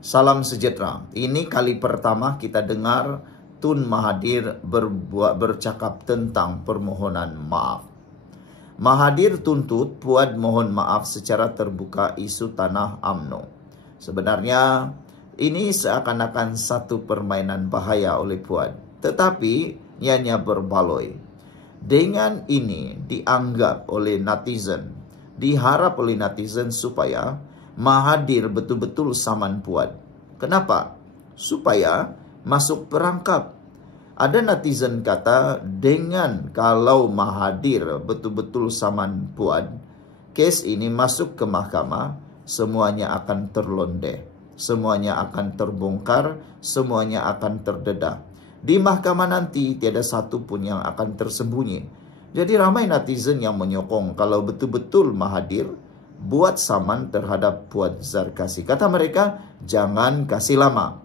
Salam sejahtera. Ini kali pertama kita dengar Tun Mahathir bercakap tentang permohonan maaf. Mahathir tuntut Puad mohon maaf secara terbuka isu tanah UMNO. Sebenarnya ini seakan-akan satu permainan bahaya oleh Puad, tetapi ianya berbaloi. Dengan ini dianggap oleh netizen, diharap oleh netizen supaya Mahathir betul-betul saman Puad. Kenapa? Supaya masuk perangkap. Ada netizen kata, dengan kalau Mahathir betul-betul saman Puad, kes ini masuk ke mahkamah, semuanya akan terlondeh, semuanya akan terbongkar, semuanya akan terdedah. Di mahkamah nanti tiada satu pun yang akan tersembunyi. Jadi ramai netizen yang menyokong kalau betul-betul Mahathir buat saman terhadap Puad Zarkasi. Kata mereka, jangan kasih lama.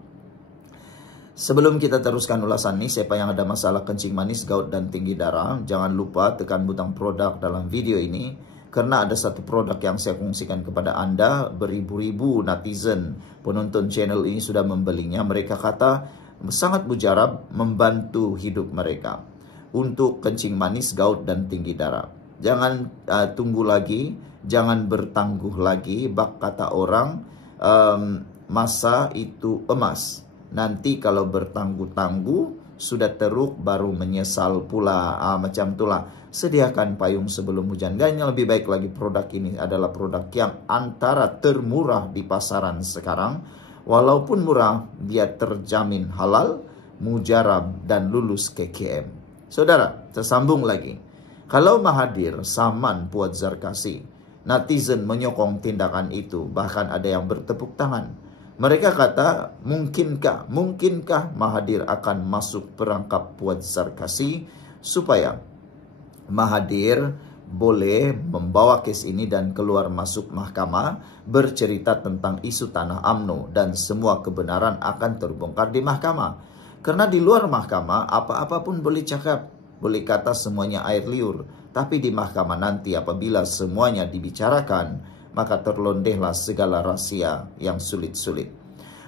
Sebelum kita teruskan ulasan ini, siapa yang ada masalah kencing manis, gout dan tinggi darah, jangan lupa tekan butang produk dalam video ini. Karena ada satu produk yang saya kongsikan kepada Anda, beribu-ribu netizen penonton channel ini sudah membelinya. Mereka kata sangat mujarab membantu hidup mereka untuk kencing manis, gout dan tinggi darah. Jangan tunggu lagi, jangan bertangguh lagi. Bak kata orang, masa itu emas. Nanti kalau bertangguh-tangguh, sudah teruk baru menyesal pula. Macam itulah. Sediakan payung sebelum hujan. Dan yang lebih baik lagi, produk ini adalah produk yang antara termurah di pasaran sekarang. Walaupun murah, dia terjamin halal, mujarab dan lulus KKM. Saudara, tersambung lagi. Kalau Mahathir saman Puad Zarkasi, netizen menyokong tindakan itu, bahkan ada yang bertepuk tangan. Mereka kata, mungkinkah Mahathir akan masuk perangkap Puad Zarkasi supaya Mahathir boleh membawa kes ini dan keluar masuk mahkamah, bercerita tentang isu tanah UMNO dan semua kebenaran akan terbongkar di mahkamah. Karena di luar mahkamah, apa-apa pun boleh cakap. Boleh kata semuanya air liur, tapi di mahkamah nanti apabila semuanya dibicarakan, maka terlondehlah segala rahasia yang sulit-sulit.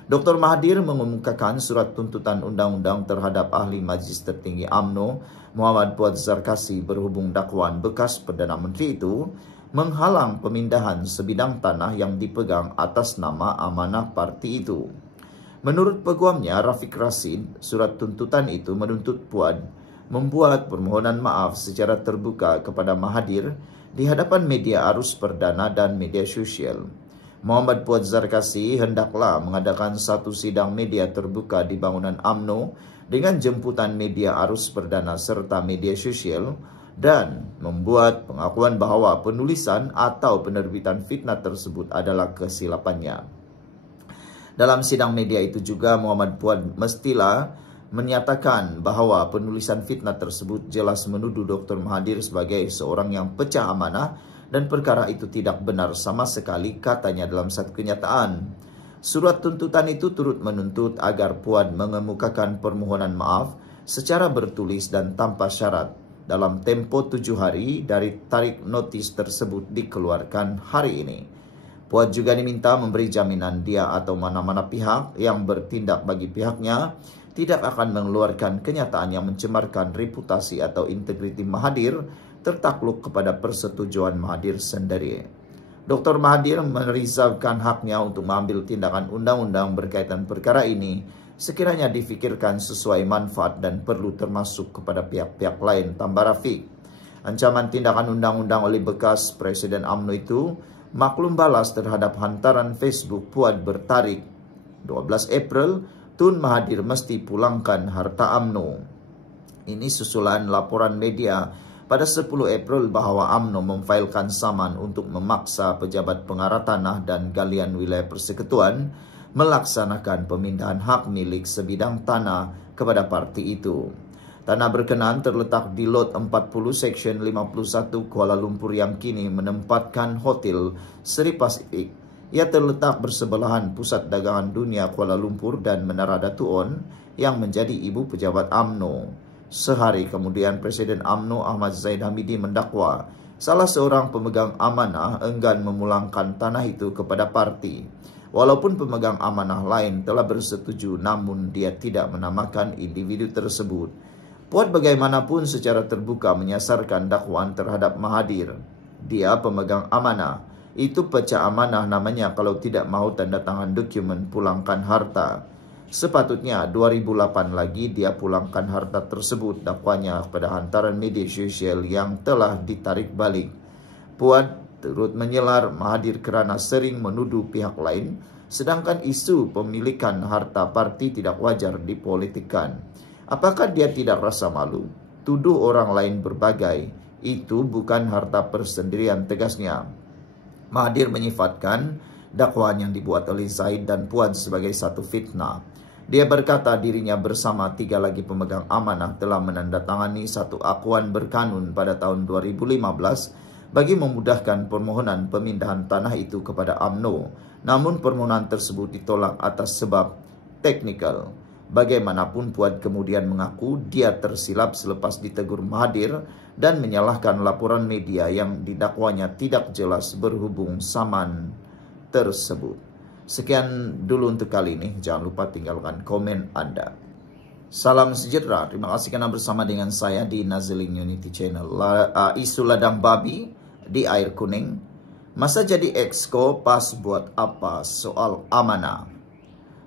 Dr. Mahathir mengemukakan surat tuntutan undang-undang terhadap ahli Majlis Tertinggi UMNO, Muhammad Puad Zarkasi, berhubung dakwaan bekas Perdana Menteri itu menghalang pemindahan sebidang tanah yang dipegang atas nama amanah parti itu. Menurut peguamnya Rafiq Rashid, surat tuntutan itu menuntut Puad membuat permohonan maaf secara terbuka kepada Mahathir di hadapan media arus perdana dan media sosial. Muhammad Puad Zarkasi hendaklah mengadakan satu sidang media terbuka di bangunan UMNO dengan jemputan media arus perdana serta media sosial dan membuat pengakuan bahawa penulisan atau penerbitan fitnah tersebut adalah kesilapannya. Dalam sidang media itu juga Muhammad Puad mestilah menyatakan bahawa penulisan fitnah tersebut jelas menuduh Dr. Mahathir sebagai seorang yang pecah amanah dan perkara itu tidak benar sama sekali, katanya dalam satu kenyataan. Surat tuntutan itu turut menuntut agar Puad mengemukakan permohonan maaf secara bertulis dan tanpa syarat dalam tempo 7 hari dari tarik notis tersebut dikeluarkan hari ini. Puad juga diminta memberi jaminan dia atau mana-mana pihak yang bertindak bagi pihaknya tidak akan mengeluarkan kenyataan yang mencemarkan reputasi atau integriti Mahathir tertakluk kepada persetujuan Mahathir sendiri. Dr. Mahathir mereservkan haknya untuk mengambil tindakan undang-undang berkaitan perkara ini sekiranya difikirkan sesuai manfaat dan perlu termasuk kepada pihak-pihak lain, tambah Rafiq. Ancaman tindakan undang-undang oleh bekas Presiden UMNO itu maklum balas terhadap hantaran Facebook Puad bertarik 12 April, Tun Mahathir mesti pulangkan harta UMNO. Ini susulan laporan media pada 10 April bahawa UMNO memfailkan saman untuk memaksa pejabat pengarah tanah dan galian wilayah persekutuan melaksanakan pemindahan hak milik sebidang tanah kepada parti itu. Tanah berkenaan terletak di Lot 40 Seksyen 51 Kuala Lumpur yang kini menempatkan Hotel Seri Pasifik. Ia terletak bersebelahan Pusat Dagangan Dunia Kuala Lumpur dan Menara Datu On yang menjadi ibu pejabat UMNO. Sehari kemudian Presiden UMNO Ahmad Zahid Hamidi mendakwa salah seorang pemegang amanah enggan memulangkan tanah itu kepada parti. Walaupun pemegang amanah lain telah bersetuju, namun dia tidak menamakan individu tersebut. Puad bagaimanapun secara terbuka menyasarkan dakwaan terhadap Mahathir. Dia pemegang amanah. Itu pecah amanah namanya kalau tidak mahu tanda tangan dokumen pulangkan harta. Sepatutnya 2008 lagi dia pulangkan harta tersebut, dakwanya kepada hantaran media sosial yang telah ditarik balik. Puad turut menyelar Mahathir kerana sering menuduh pihak lain, sedangkan isu pemilikan harta parti tidak wajar dipolitikkan. Apakah dia tidak rasa malu? Tuduh orang lain berbagai, itu bukan harta persendirian, tegasnya. Mahathir menyifatkan dakwaan yang dibuat oleh Zaid dan Puad sebagai satu fitnah. Dia berkata dirinya bersama 3 lagi pemegang amanah telah menandatangani satu akuan berkanun pada tahun 2015 bagi memudahkan permohonan pemindahan tanah itu kepada UMNO. Namun permohonan tersebut ditolak atas sebab teknikal. Bagaimanapun Puad kemudian mengaku dia tersilap selepas ditegur Mahathir dan menyalahkan laporan media yang didakwanya tidak jelas berhubung saman tersebut. Sekian dulu untuk kali ini. Jangan lupa tinggalkan komen Anda. Salam sejahtera. Terima kasih kerana bersama dengan saya di Nazaling Unity Channel. Isu ladang babi di air kuning. Masa jadi exco pas buat apa soal amanah?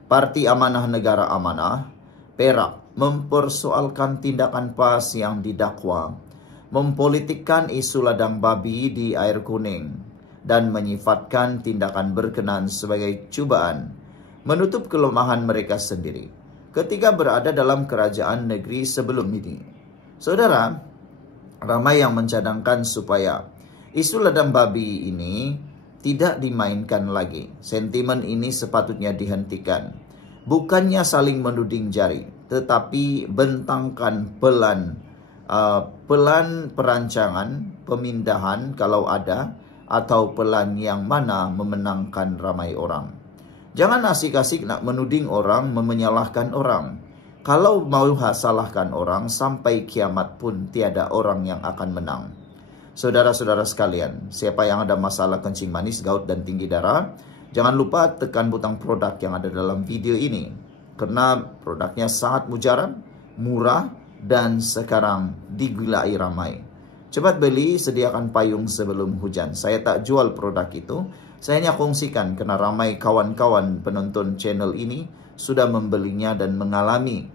Parti Amanah Negara Amanah, Perak, mempersoalkan tindakan PAS yang didakwa, mempolitikkan isu ladang babi di air kuning, dan menyifatkan tindakan berkenan sebagai cubaan, menutup kelemahan mereka sendiri ketika berada dalam kerajaan negeri sebelum ini. Saudara, ramai yang mencadangkan supaya isu ladang babi ini tidak dimainkan lagi. Sentimen ini sepatutnya dihentikan. Bukannya saling menuding jari, tetapi bentangkan pelan perancangan pemindahan kalau ada, atau pelan yang mana memenangkan ramai orang. Jangan asik-asik nak menuding orang, menyalahkan orang. Kalau mau salahkan orang, sampai kiamat pun tiada orang yang akan menang. Saudara-saudara sekalian, siapa yang ada masalah kencing manis, gout dan tinggi darah, jangan lupa tekan butang produk yang ada dalam video ini. Karena produknya sangat mujarab, murah, dan sekarang digilai ramai. Cepat beli, sediakan payung sebelum hujan. Saya tak jual produk itu. Saya hanya kongsikan kerana ramai kawan-kawan penonton channel ini sudah membelinya dan mengalami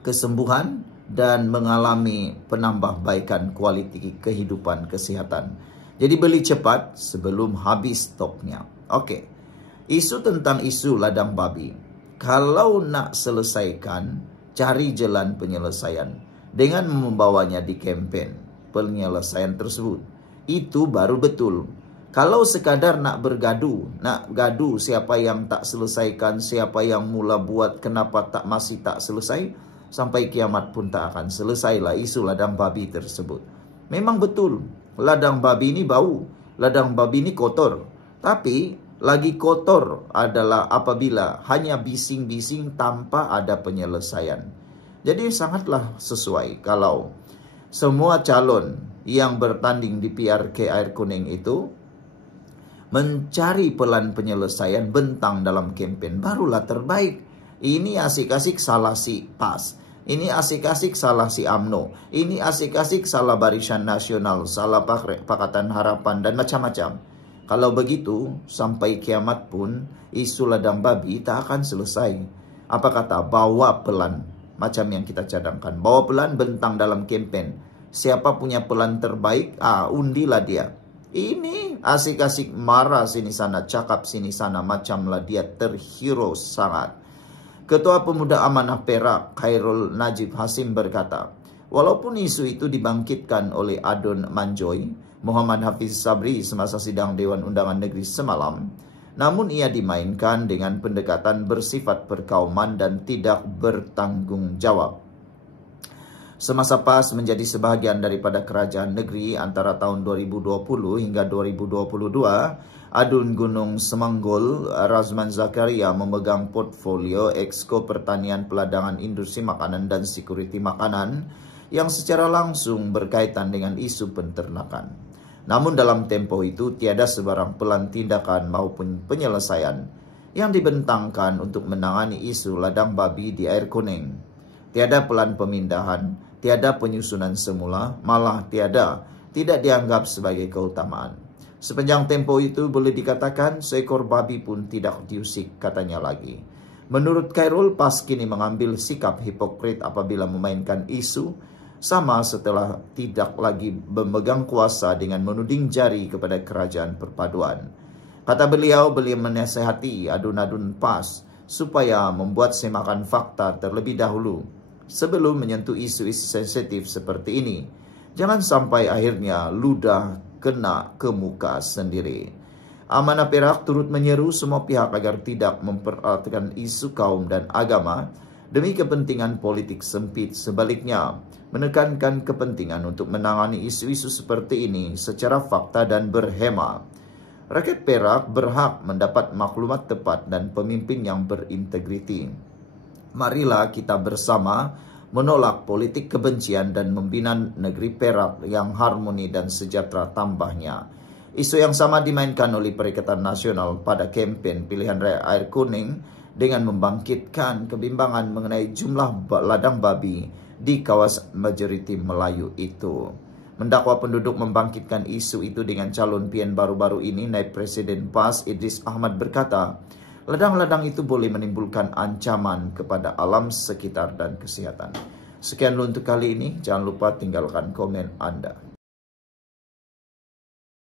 kesembuhan dan mengalami penambahbaikan kualiti kehidupan kesihatan. Jadi beli cepat sebelum habis stoknya. Okey. Isu tentang isu ladang babi. Kalau nak selesaikan, cari jalan penyelesaian dengan membawanya di kempen penyelesaian tersebut. Itu baru betul. Kalau sekadar nak gaduh siapa yang tak selesaikan, siapa yang mula buat, kenapa masih tak selesai, sampai kiamat pun tak akan selesailah isu ladang babi tersebut. Memang betul, ladang babi ini bau, ladang babi ini kotor. Tapi lagi kotor adalah apabila hanya bising-bising tanpa ada penyelesaian. Jadi sangatlah sesuai kalau semua calon yang bertanding di PRK Air Kuning itu mencari pelan penyelesaian bentang dalam kempen, barulah terbaik. Ini asik-asik salah si PAS, ini asik-asik salah si UMNO, ini asik-asik salah Barisan Nasional, salah Pakatan Harapan dan macam-macam. Kalau begitu, sampai kiamat pun isu ladang babi tak akan selesai. Apa kata? Bawa pelan, macam yang kita cadangkan. Bawa pelan, bentang dalam kempen. Siapa punya pelan terbaik, undilah dia. Ini asik-asik marah sini sana, cakap sini sana, macamlah dia terhero sangat. Ketua Pemuda Amanah Perak, Khairul Najib Hasim berkata, walaupun isu itu dibangkitkan oleh Adun Manjoy, Muhammad Hafiz Sabri semasa sidang Dewan Undangan Negeri semalam, namun ia dimainkan dengan pendekatan bersifat perkauman dan tidak bertanggung jawab. Semasa PAS menjadi sebahagian daripada kerajaan negeri antara tahun 2020 hingga 2022, Adun Gunung Semanggol Razman Zakaria memegang portfolio Exco Pertanian Peladangan Industri Makanan dan Sekuriti Makanan yang secara langsung berkaitan dengan isu penternakan. Namun dalam tempo itu tiada sebarang pelan tindakan maupun penyelesaian yang dibentangkan untuk menangani isu ladang babi di air kuning. Tiada pelan pemindahan, tiada penyusunan semula, malah tidak dianggap sebagai keutamaan. Sepanjang tempo itu boleh dikatakan seekor babi pun tidak diusik, katanya lagi. Menurut Khairul, PAS kini mengambil sikap hipokrit apabila memainkan isu sama setelah tidak lagi memegang kuasa dengan menuding jari kepada kerajaan perpaduan. Kata beliau menasihati adun-adun PAS supaya membuat semakan fakta terlebih dahulu sebelum menyentuh isu-isu sensitif seperti ini. Jangan sampai akhirnya ludah kena ke muka sendiri. Amanah Perak turut menyeru semua pihak agar tidak memperhatikan isu kaum dan agama demi kepentingan politik sempit. Sebaliknya, menekankan kepentingan untuk menangani isu-isu seperti ini secara fakta dan berhema. Rakyat Perak berhak mendapat maklumat tepat dan pemimpin yang berintegriti. Marilah kita bersama menolak politik kebencian dan membina negeri Perak yang harmoni dan sejahtera, tambahnya. Isu yang sama dimainkan oleh Perikatan Nasional pada kempen pilihan raya air kuning dengan membangkitkan kebimbangan mengenai jumlah ladang babi di kawasan majoriti Melayu itu. Mendakwa penduduk membangkitkan isu itu dengan calon PN baru-baru ini, Naib Presiden PAS Idris Ahmad berkata, ladang-ladang itu boleh menimbulkan ancaman kepada alam sekitar dan kesehatan. Sekian dulu untuk kali ini, jangan lupa tinggalkan komen Anda.